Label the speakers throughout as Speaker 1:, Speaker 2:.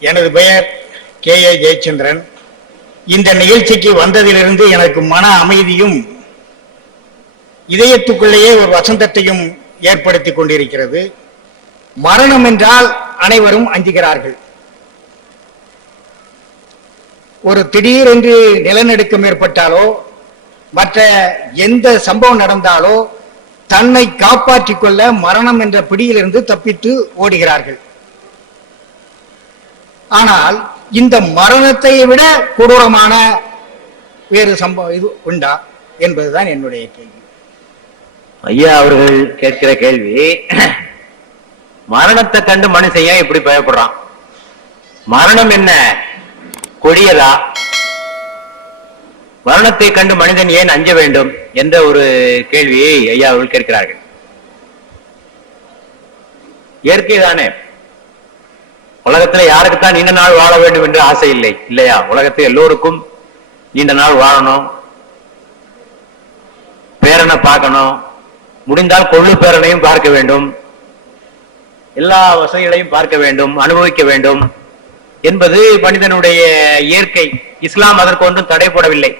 Speaker 1: எனது பெயர் கே. ஏ. ஜெயச்சந்திரன். இந்த நிகழ்ச்சிக்கு வந்ததிலிருந்து எனக்கு மன அமைதியும் இதயத்துக்குள்ளேயே ஒரு வசந்தத்தையும் ஏற்படுத்தி கொண்டிருக்கிறது. மரணம் என்றால் அனைவரும் அஞ்சுகிறார்கள். ஒரு திடீரென்று நிலநடுக்கம் ஏற்பட்டாலோ மற்ற எந்த சம்பவம் நடந்தாலோ தன்னை காப்பாற்றிக் கொள்ள மரணம் என்ற பிடியிலிருந்து தப்பித்து ஓடுகிறார்கள். ஆனால் இந்த மரணத்தை விட கொடூரமான வேறு சம்பவம் இது உண்டா என்பதுதான் என்னுடைய கேள்வி.
Speaker 2: ஐயா அவர்கள் கேட்கிற கேள்வி மரணத்தை கண்டு மனுஷன் ஏன் இப்படி பயப்படுறான்? மரணம் என்ன? கொடியதா? மரணத்தை கண்டு மனிதன் ஏன் அஞ்ச வேண்டும் என்ற ஒரு கேள்வியை ஐயா அவர்கள் கேட்கிறார்கள். இயற்கைதானே. உலகத்துல யாருக்குத்தான் நீண்ட நாள் வாழ வேண்டும் என்று ஆசை இல்லை இல்லையா? உலகத்தில் எல்லோருக்கும் நீண்ட நாள் வாழணும் பேரனை பார்க்கணும் முடிந்தால் கொள்ளு பேரனையும் பார்க்க வேண்டும் எல்லா வசதிகளையும் பார்க்க வேண்டும் அனுபவிக்க வேண்டும் என்பது மனிதனுடைய இயற்கை. இஸ்லாம் அதற்கு ஒன்றும் தடைப்படவில்லை.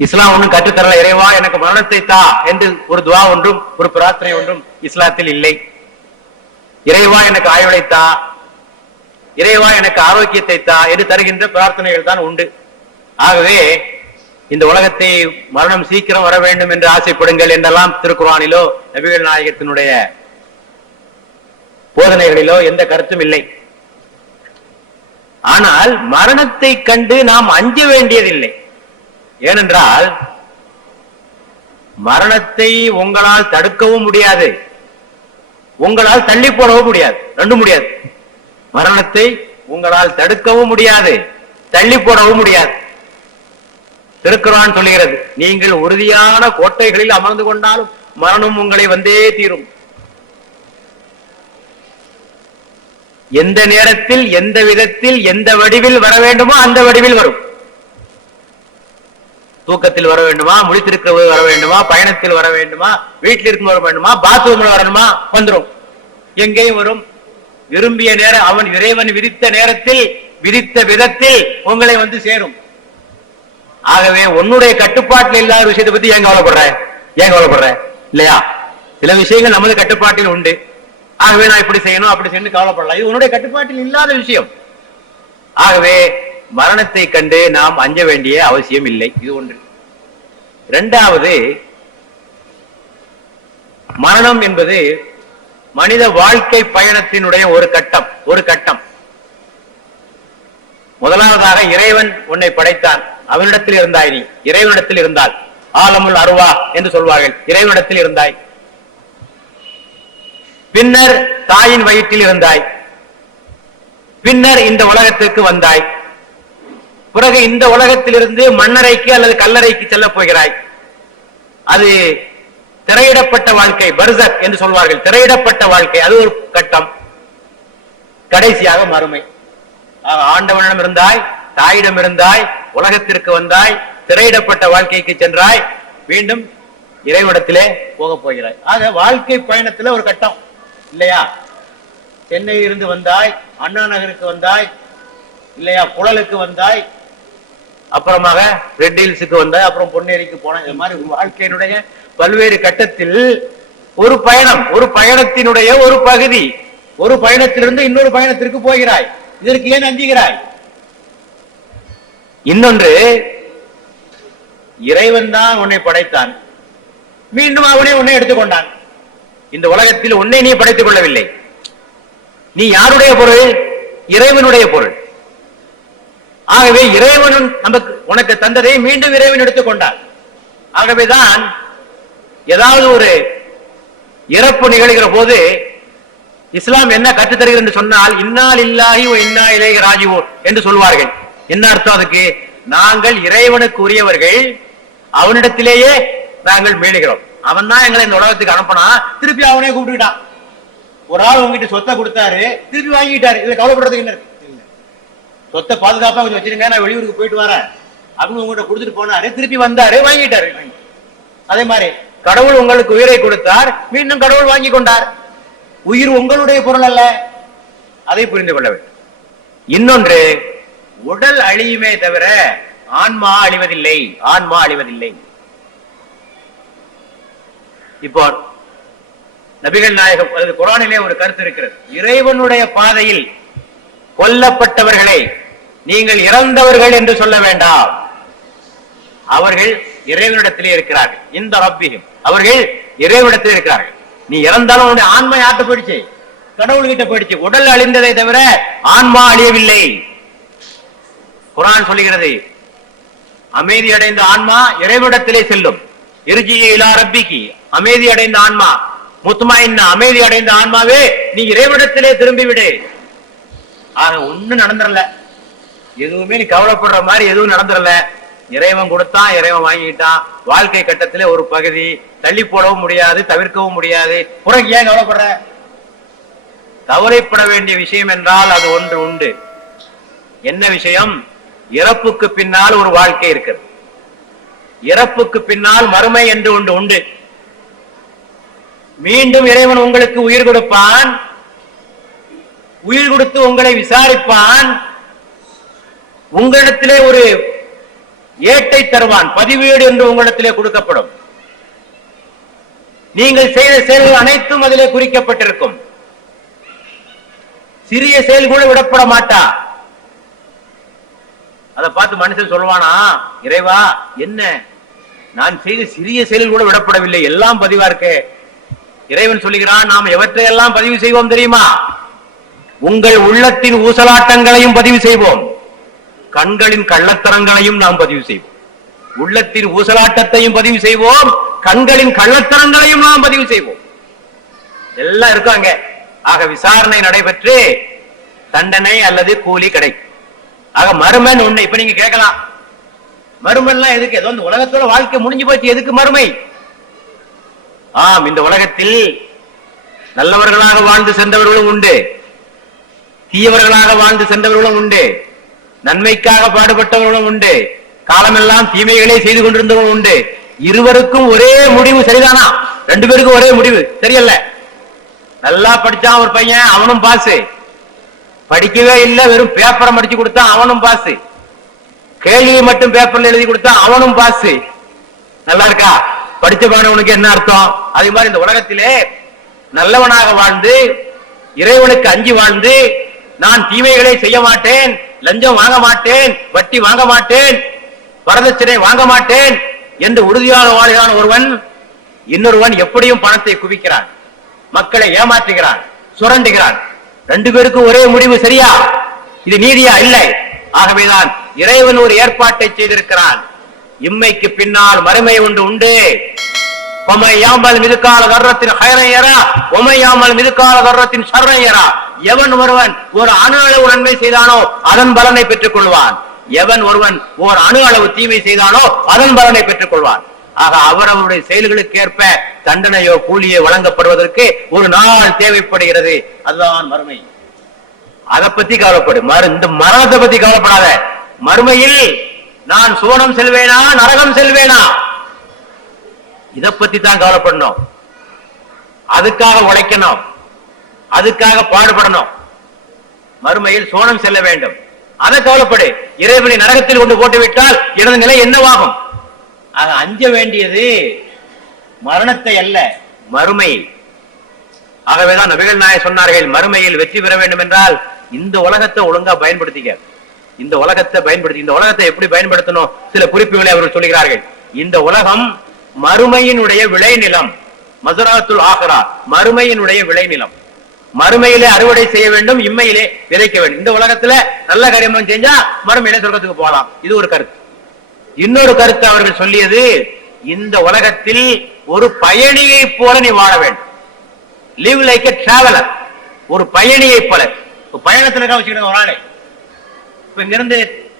Speaker 2: இஸ்லாம் ஒன்றும் கற்றுத்தரல இறைவா எனக்கு மரணத்தை தா என்று ஒரு துவா ஒன்றும் ஒரு பிரார்த்தனை ஒன்றும் இஸ்லாத்தில் இல்லை. இறைவா எனக்கு ஆயுளை இறைவா எனக்கு ஆரோக்கியத்தை தா என்று தருகின்ற பிரார்த்தனைகள் தான் உண்டு. ஆகவே இந்த உலகத்தை மரணம் சீக்கிரம் வர வேண்டும் என்று ஆசைப்படுங்கள் என்றெல்லாம் திருக்குறானிலோ நபிகள் நாயகத்தினுடைய போதனைகளிலோ எந்த கருத்தும் இல்லை. ஆனால் மரணத்தை கண்டு நாம் அஞ்ச வேண்டியதில்லை. ஏனென்றால் மரணத்தை உங்களால் தடுக்கவும் முடியாது. உங்களால் தள்ளி போடவும் முடியாது. ரெண்டும் முடியாது. மரணத்தை உங்களால் தடுக்கவும் முடியாது தள்ளி போடவும் முடியாது. திருக்குறான் சொல்லுகிறது நீங்கள் உறுதியான கோட்டைகளில் அமர்ந்து கொண்டாலும் மரணம் உங்களை வந்தே தீரும். எந்த நேரத்தில் எந்த விதத்தில் எந்த வடிவில் வர வேண்டுமோ அந்த வடிவில் வரும். தூக்கத்தில் வர வேண்டுமா முழித்திருக்க வர வேண்டுமா பயணத்தில் வர வேண்டுமா வீட்டில் இருக்கும் வர வேண்டுமா பாத்ரூம்ல வரணுமா வந்துரும். எங்கேயும் வரும். விரும்பிய நேரம் அவன் இறைவன் விதித்த நேரத்தில் விதித்த விதத்தில் உங்களை வந்து சேரும். ஆகவே உன்னுடைய கட்டுப்பாட்டில் இல்லாத விஷயத்தை பத்தி ஏன் கவலைப்படுற? ஏன் கவலைப்படுற? இல்லையா? சில விஷயங்கள் நமது கட்டுப்பாட்டில் உண்டு. ஆகவே நான் இப்படி செய்யணும் அப்படி செய்யணும் கவலைப்படலாம் இது உன்னுடைய கட்டுப்பாட்டில் இல்லாத விஷயம். ஆகவே மரணத்தை கண்டு நாம் அஞ்ச வேண்டிய அவசியம் இல்லை. இது ஒன்று. இரண்டாவது மரணம் என்பது மனித வாழ்க்கை பயணத்தினுடைய ஒரு கட்டம் ஒரு கட்டம். முதலாவதாக இறைவன் உன்னை படைத்தான். அவனிடத்தில் இருந்தாய் நீ. இறைவனிடத்தில் இருந்தால். ஆலமுல் அருவா என்று சொல்வார்கள். இறைவனிடத்தில் இருந்தாய். பின்னர் தாயின் வயிற்றில் இருந்தாய். பின்னர் இந்த உலகத்திற்கு வந்தாய். பிறகு இந்த உலகத்திலிருந்து மண்ணறைக்கு அல்லது கல்லறைக்கு செல்ல போகிறாய். அது திரையிடப்பட்ட வாழ்க்கை பர்சக் என்று சொல்வார்கள். திரையிடப்பட்ட வாழ்க்கை அது ஒரு கட்டம். கடைசியாக மறுமை. ஆக, ஆண்டவனிடம் இருந்தாய் தாயிடம் இருந்தாய் உலகத்திற்கு வந்தாய் திரையிடப்பட்ட வாழ்க்கைக்கு சென்றாய் மீண்டும் இறைவிடத்திலே போக போகிறாய். ஆக வாழ்க்கை பயணத்துல ஒரு கட்டம். இல்லையா? சென்னையிலிருந்து வந்தாய் அண்ணா நகருக்கு வந்தாய் இல்லையா? குழலுக்கு வந்தாய் அப்புறமாக ரெட் ஹில்ஸுக்கு வந்தாய் அப்புறம் பொன்னேரிக்கு போன இது மாதிரி வாழ்க்கையினுடைய பல்வேறு கட்டத்தில் ஒரு பயணம் ஒரு பயணத்தினுடைய ஒரு பகுதி. ஒரு பயணத்திலிருந்து இன்னொரு பயணத்திற்கு போகிறாய். இதற்கு ஏன் அஞ்சுகிறாய்? இன்னொன்று இறைவன் தான் உன்னை படைத்தான். மீண்டும் அவனே உன்னை எடுத்துக்கொண்டான் இந்த உலகத்தில் உன்னை நீ படைத்துக் கொள்ளவில்லை. நீ யாருடைய பொருள்? இறைவனுடைய பொருள். ஆகவே இறைவனும் நமக்கு உனக்கு தந்ததை மீண்டும் இறைவன் எடுத்துக்கொண்டான் ஆகவேதான் ஏதாவது ஒரு இறப்பு நிகழ்கிற போது இஸ்லாம் என்ன கற்றுத்தருகிறது என்று சொன்னால் இன்னால் இல்லாஹி இன்னா இலைஹி ராஜிவோர் என்று சொல்வார்கள். என்ன அர்த்தம் அதுக்கு? நாங்கள் இறைவனுக்கு உரியவர்கள் அவனிடத்திலேயே நாங்கள் மீளுகிறோம் அவன் தான் எங்களை இந்த உலகத்துக்கு அனுப்பினா திருப்பி அவனே கூப்பிட்டுக்கிட்டான். ஒரு ஆள் உங்ககிட்ட சொத்தை கொடுத்தாரு திருப்பி வாங்கிட்டாரு. இதுல கவலைப்படுறதுக்கு என்ன இருக்கு? சொத்தை பாதுகாப்பா கொஞ்சம் வச்சிருங்க நான் வெளியூருக்கு போயிட்டு வரேன். அப்படின்னு உங்ககிட்ட கொடுத்துட்டு போனாரு திருப்பி வந்தாரு வாங்கிட்டாரு. அதே மாதிரி கடவுள் உங்களுக்கு உயிரை கொடுத்தார் மீண்டும் கடவுள் வாங்கி கொண்டார். உயிர் உங்களுடைய பொருள் அல்ல. அதை புரிந்து கொள்ள வேண்டும். இன்னொன்று உடல் அழியுமே தவிர ஆன்மா அழிவதில்லை ஆன்மா அழிவதில்லை. இப்போ நபிகள் நாயகம் அல்லது குரானிலே ஒரு கருத்து இருக்கிறது. இறைவனுடைய பாதையில் கொல்லப்பட்டவர்களை நீங்கள் இறந்தவர்கள் என்று சொல்ல வேண்டாம். அவர்கள் இறைவனிடத்திலே இருக்கிறார்கள். இந்த ரப்பிகம். அவர்கள் இறைவிடத்தில் இருக்கிறார்கள். நீ இறந்தாலும் உன்னுடைய ஆன்மா யார்கிட்ட போயிடுச்சு. கடவுள்கிட்ட போயிடுச்சு. உடல் அழிந்ததை தவிர ஆன்மா அழியவில்லை. குரான் சொல்லுகிறது அமைதி அடைந்த ஆன்மா இறைவிடத்திலே செல்லும். இறுஜி ரப்பிக்கு. அமைதி அடைந்த ஆன்மா. முத்துமாயின்ன அமைதி அடைந்த ஆன்மாவே நீ இறைவிடத்திலே திரும்பி விடு ஆக ஒண்ணும் நடந்துடல எதுவுமே நீ கவலைப்படுற மாதிரி எதுவும் நடந்துடல இறைவன் கொடுத்தான் இறைவன் வாங்கிட்டான் வாழ்க்கை கட்டத்திலே ஒரு பகுதி. தள்ளி போடவும் முடியாது தவிர்க்கவும் முடியாது. புறக்கு ஏன் கவலைப்படுற? கவலைப்பட வேண்டிய விஷயம் என்றால் அது ஒன்று உண்டு. என்ன விஷயம்? இறப்புக்கு பின்னால் ஒரு வாழ்க்கை இருக்கிறது. இறப்புக்கு பின்னால் மறுமை என்று ஒன்று உண்டு. மீண்டும் இறைவன் உங்களுக்கு உயிர் கொடுப்பான். உயிர் கொடுத்து உங்களை விசாரிப்பான். உங்களிடத்திலே ஒரு ஏட்டை தருவான். பதிவேடு என்று உங்களிடத்திலே கொடுக்கப்படும். நீங்கள் செய்த செயல்கள் அனைத்தும் அதிலே குறிக்கப்பட்டிருக்கும். சிறிய செயல் கூட விடப்பட மாட்டா. அதை பார்த்து மனுஷன் சொல்லுவானா இறைவா என்ன? நான் செய்த சிறிய செயல் கூட விடப்படவில்லை. எல்லாம் பதிவா இருக்கு. இறைவன் சொல்லுகிறான் நாம் எவற்றையெல்லாம் பதிவு செய்வோம் தெரியுமா? உங்கள் உள்ளத்தின் ஊசலாட்டங்களையும் பதிவு செய்வோம். கண்களின் கள்ளத்தரங்களையும் நாம் பதிவு செய்வோம். உள்ளத்தின் ஊசலாட்டத்தையும் பதிவு செய்வோம். கண்களின் கள்ளத்தரங்களையும் நாம் பதிவு செய்வோம். எல்லாம் இருக்காங்க ஆக விசாரணை நடைபெற்று தண்டனை அல்லது கூலி கிடைக்கும். ஆக மருமன் ஒண்ணு இப்ப நீங்க கேட்கலாம். மறுமன்லாம் எதுக்கு? ஏதோ இந்த உலகத்தோட வாழ்க்கை முடிஞ்சு போச்சு. எதுக்கு மறுமை? ஆம் இந்த உலகத்தில் நல்லவர்களாக வாழ்ந்து சென்றவர்களும் உண்டு. தீயவர்களாக வாழ்ந்து சென்றவர்களும் உண்டு. நன்மைக்காக பாடுபட்டவர்களும் உண்டு. காலமெல்லாம் தீமைகளே செய்து கொண்டிருந்தவர்களும் உண்டு. இருவருக்கும் ஒரே முடிவு சரிதானா? ரெண்டு பேருக்கும் ஒரே முடிவு சரியல்ல. நல்லா படிச்சான் ஒரு பையன் அவனும் பாஸ் படிக்கவே இல்லை வெறும் பேப்பரை மடிச்சு கொடுத்தா அவனும் பாஸ் கேள்வியை மட்டும் பேப்பர்ல எழுதி கொடுத்தா அவனும் பாஸ் நல்லா இருக்கா? படிச்ச மாணவனுக்கு என்ன அர்த்தம்? அதே மாதிரி இந்த உலகத்திலே நல்லவனாக வாழ்ந்து இறைவனுக்கு அஞ்சி வாழ்ந்து நான் தீமைகளை செய்ய மாட்டேன் லஞ்சம் வாங்க மாட்டேன் வட்டி வாங்க மாட்டேன் வரதட்சணை வாங்க மாட்டேன் என்று உறுதியாக வாழ்கிறான் ஒருவன் இன்னொருவன் எப்படியும் பணத்தை குவிக்கிறான் மக்களை ஏமாற்றுகிறான் சுரண்டுகிறான். ரெண்டு பேருக்கும் ஒரே முடிவு சரியா? இது நீதியா? இல்லை. ஆகவேதான் இறைவன் ஒரு ஏற்பாட்டை செய்திருக்கிறான். இம்மைக்கு பின்னால் மறுமை ஒன்று உண்டு. ஒமையாமல் மிதுக்கால தர்றத்தின் ஹயரையரா ஒமையாமல் மிதுக்கால தர்றத்தின் சர்ரையரா எவன் ஒருவன் ஒரு அணு அளவு நன்மை செய்தானோ அதன் பலனை பெற்றுக் கொள்வான் எவன் ஒருவன் ஒரு அணு அளவு தீமை செய்தானோ அதன் பலனை பெற்றுக் கொள்வான் ஆக அவரவருடைய செயல்களுக்கு ஏற்ப தண்டனையோ கூலியோ வழங்கப்படுவதற்கு ஒரு நாள் தேவைப்படுகிறது. அதுதான் மறுமை. அதை பத்தி கவலைப்படு. மறு இந்த மரணத்தை பத்தி கவலைப்படாத. மறுமையில் நான் சுவனம் செல்வேனா நரகம் செல்வேனா? இத பத்தி தான் கவலைப்படணும். அதுக்காக உழைக்கணும். அதுக்காக பாடுபடணும். மறுமையில் சோனம் செல்ல வேண்டும். அதை கவலைப்படு. இறைவனை நரகத்தில் கொண்டு போட்டு விட்டால் எனது நிலை என்னவாகும்? ஆக அஞ்ச வேண்டியது மரணத்தை அல்ல மறுமை. ஆகவேதான் நபிகள் நாயர் சொன்னார்கள் மறுமையில் வெற்றி பெற வேண்டும் என்றால் இந்த உலகத்தை ஒழுங்கா பயன்படுத்திக்க. இந்த உலகத்தை பயன்படுத்தி இந்த உலகத்தை எப்படி பயன்படுத்தணும்? சில குறிப்புகளை அவர்கள் சொல்கிறார்கள். இந்த உலகம் மறுமையினுடைய விளைநிலம் மதுராத்துல் ஆகரா மறுமையினுடைய விளைநிலம். மறுமையிலே அறுவடை செய்ய வேண்டும் இம்மையிலே விதைக்க வேண்டும். இந்த உலகத்துல நல்ல காரியம் செஞ்சா மறுமையிலே சொல்றதுக்கு போகலாம். இது ஒரு கருத்து. இன்னொரு கருத்து அவர்கள் சொல்லியது இந்த உலகத்தில் ஒரு பயணியை போல நீ வாழ வேண்டும். லிவ் லைக் a டிராவலர் ஒரு பயணியை போல. பயணத்துல இருக்க வச்சுக்கணும் ஒரு ஆளு. இப்ப இங்கிருந்து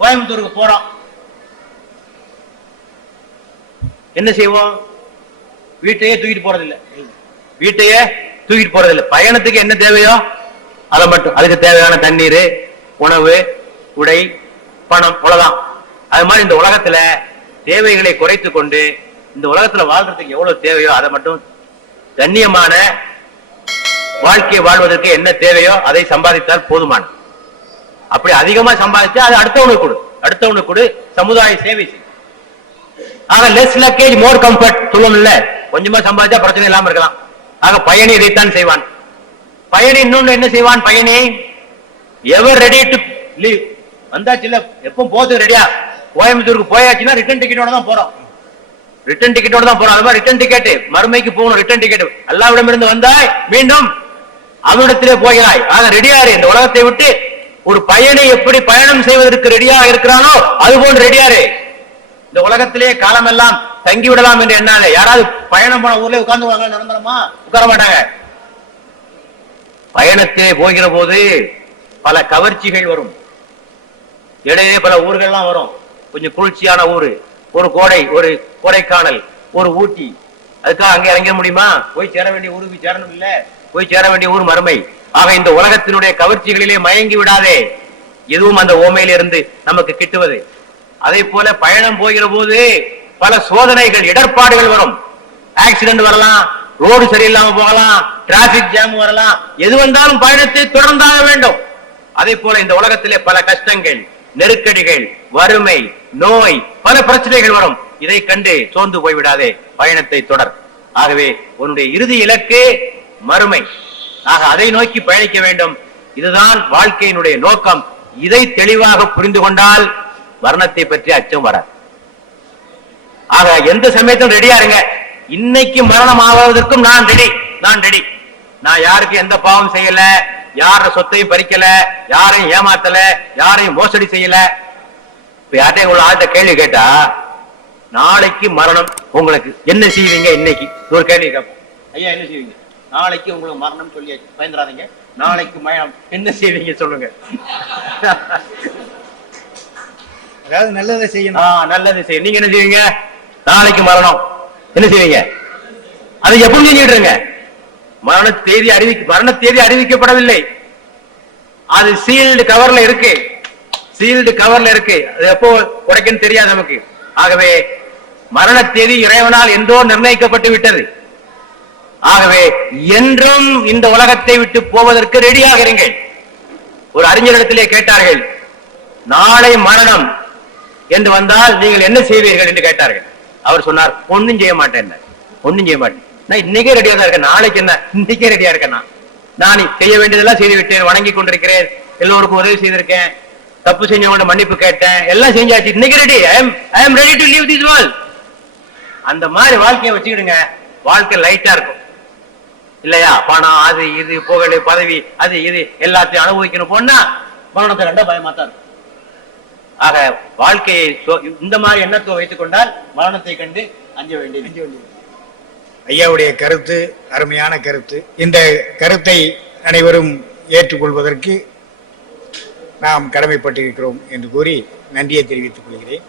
Speaker 2: கோயம்புத்தூருக்கு போறோம். என்ன செய்வோம்? வீட்டையே தூக்கிட்டு போறதில்லை. வீட்டையே தூக்கிட்டு போறது இல்லை பயணத்துக்கு என்ன தேவையோ அதை மட்டும். அதுக்கு தேவையான தண்ணீர் உணவு உடை பணம் அவ்வளவுதான். அது மாதிரி இந்த உலகத்துல தேவைகளை குறைத்து கொண்டு இந்த உலகத்துல வாழ்றதுக்கு எவ்வளவு தேவையோ அதை மட்டும் கண்ணியமான வாழ்க்கையை வாழ்வதற்கு என்ன தேவையோ அதை சம்பாதித்தால் போதுமான அப்படி அதிகமா சம்பாதிச்சா அது அடுத்தவனுக்கு கொடு. அடுத்தவனுக்கு கொடு சமுதாய சேவை செய். ஆக லெஸ் லக்கேஜ் மோர் கம்ஃபர்ட் சொல்லுவோம் இல்ல கொஞ்சமா சம்பாதிச்சா பிரச்சனை இல்லாம இருக்கலாம். ஆக பயணி இதைத்தான் செய்வான். பயணி இன்னொன்னு என்ன செய்வான் பயணி? எவர் ரெடி டு லீவ் வந்தாச்சு இல்ல எப்போ போறது ரெடியா கோயம்புத்தூருக்கு போயாச்சுன்னா ரிட்டர்ன் டிக்கெட்டோட தான் போறோம். ரிட்டர்ன் டிக்கெட்டோட தான் போறோம். அது மாதிரி ரிட்டர்ன் டிக்கெட் மறுமைக்கு போகணும் ரிட்டர்ன் டிக்கெட் அல்லாவிடம் இருந்து வந்தாய் மீண்டும் அவனிடத்திலே போகிறாய். ஆக ரெடியாரு இந்த உலகத்தை விட்டு ஒரு பயணி எப்படி பயணம் செய்வதற்கு ரெடியாக இருக்கிறானோ அதுபோன்று ரெடியாரு இந்த உலகத்திலே காலமெல்லாம் தங்கி விடலாம் என்று எண்ணாங்க. யாராவது பயணம் போன ஊர்ல உட்கார்ந்து நிரந்தரமா உட்கார மாட்டாங்க. பயணத்திலே போகிற போது பல கவர்ச்சிகள் வரும். இடையே பல ஊர்கள்லாம் வரும். கொஞ்சம் குளிர்ச்சியான ஊரு. ஒரு கோடை ஒரு கோடைக்கானல் ஒரு ஊட்டி. அதுக்காக அங்க இறங்க முடியுமா? போய் சேர வேண்டிய ஊருக்கு சேரணும் இல்ல. போய் சேர வேண்டிய ஊர் மறுமை. ஆக இந்த உலகத்தினுடைய கவர்ச்சிகளிலே மயங்கி விடாதே. எதுவும் அந்த ஓமையில இருந்து நமக்கு கிட்டுவது. அதே போல பயணம் போகிற போது பல சோதனைகள் இடர்பாடுகள் வரும். ஆக்சிடென்ட் வரலாம் ரோடு சரியில்லாம போகலாம் டிராபிக் ஜாம் வரலாம். எது வந்தாலும் பயணத்தை தொடர்ந்தாக வேண்டும். அதே போல இந்த உலகத்திலே பல கஷ்டங்கள் நெருக்கடிகள் வறுமை நோய் பல பிரச்சனைகள் வரும். இதை கண்டு சோர்ந்து போய்விடாதே பயணத்தை தொடர். ஆகவே உன்னுடைய இறுதி இலக்கு மறுமை. ஆக அதை நோக்கி பயணிக்க வேண்டும். இதுதான் வாழ்க்கையினுடைய நோக்கம். இதை தெளிவாக புரிந்து கொண்டால் மரணத்தை பற்றி அச்சம் வராது. ஆக எந்த சமயத்திலும் ரெடியா இருங்க. இன்னைக்கு மரணம் ஆவதற்கும் நான் ரெடி நான் ரெடி நான் யாருக்கு எந்த பாவம் செய்யல யார சொத்தையும் பறிக்கல யாரையும் ஏமாத்தல யாரையும் மோசடி செய்யல. இப்ப யார்ட்டையும் உள்ள ஆள்கிட்ட கேள்வி கேட்டா நாளைக்கு மரணம் உங்களுக்கு. என்ன செய்வீங்க இன்னைக்கு? ஒரு கேள்வி கேட்போம். ஐயா என்ன செய்வீங்க? நாளைக்கு உங்களுக்கு மரணம் சொல்லி பயந்துறாதீங்க. நாளைக்கு மரணம். என்ன செய்வீங்க சொல்லுங்க.
Speaker 1: அதாவது நல்லதை செய்யணும்.
Speaker 2: நல்லது செய்யும் நீங்க என்ன செய்வீங்க? நாளைக்கு மரணம். என்ன செய்வீங்க? அதை எப்ப செஞ்சுட்டு மரண தேதி அறிவிக்க மரண தேதி அறிவிக்கப்படவில்லை. அது சீல்டு கவர்ல இருக்கு. சீல்டு கவர்ல இருக்கு. அது எப்போ உடைக்கன்னு தெரியாது நமக்கு. ஆகவே மரண தேதி இறைவனால் என்றோ நிர்ணயிக்கப்பட்டு விட்டது. ஆகவே என்றும் இந்த உலகத்தை விட்டு போவதற்கு ரெடியாக இருங்கள். ஒரு அறிஞரிடத்திலே கேட்டார்கள் நாளை மரணம். என்று வந்தால் நீங்கள் என்ன செய்வீர்கள் என்று கேட்டார்கள். அவர் சொன்னார் ஒன்னும் செய்ய மாட்டேன் ஒன்னும் செய்ய மாட்டேன். நான் இன்னைக்கே ரெடியா தான் இருக்கேன். நாளைக்கு என்ன? இன்னைக்கே ரெடியா இருக்கேன் நான். நான் செய்ய வேண்டியதெல்லாம் செய்து விட்டேன். வணங்கி கொண்டிருக்கிறேன். எல்லோருக்கும் உதவி செய்திருக்கேன். தப்பு செஞ்சவங்க மன்னிப்பு கேட்டேன். எல்லாம் செஞ்சாச்சு. இன்னைக்கு ready I am ready to leave this world அந்த மாதிரி வாழ்க்கையை வச்சுக்கிடுங்க. வாழ்க்கை லைட்டா இருக்கும். இல்லையா? பணம் அது இது புகழ் பதவி அது இது எல்லாத்தையும் அனுபவிக்கணும். போனா மரணத்தை ரெண்டா பயமா தான் இருக்கும். ஆக வாழ்க்கையை இந்த மாதிரி எண்ணத்தை வைத்துக் கொண்டால் மரணத்தை கண்டு அஞ்ச வேண்டியது.
Speaker 1: ஐயாவுடைய கருத்து அருமையான கருத்து. இந்த கருத்தை அனைவரும் ஏற்றுக்கொள்வதற்கு நாம் கடமைப்பட்டிருக்கிறோம் என்று கூறி நன்றியை தெரிவித்துக் கொள்கிறேன்.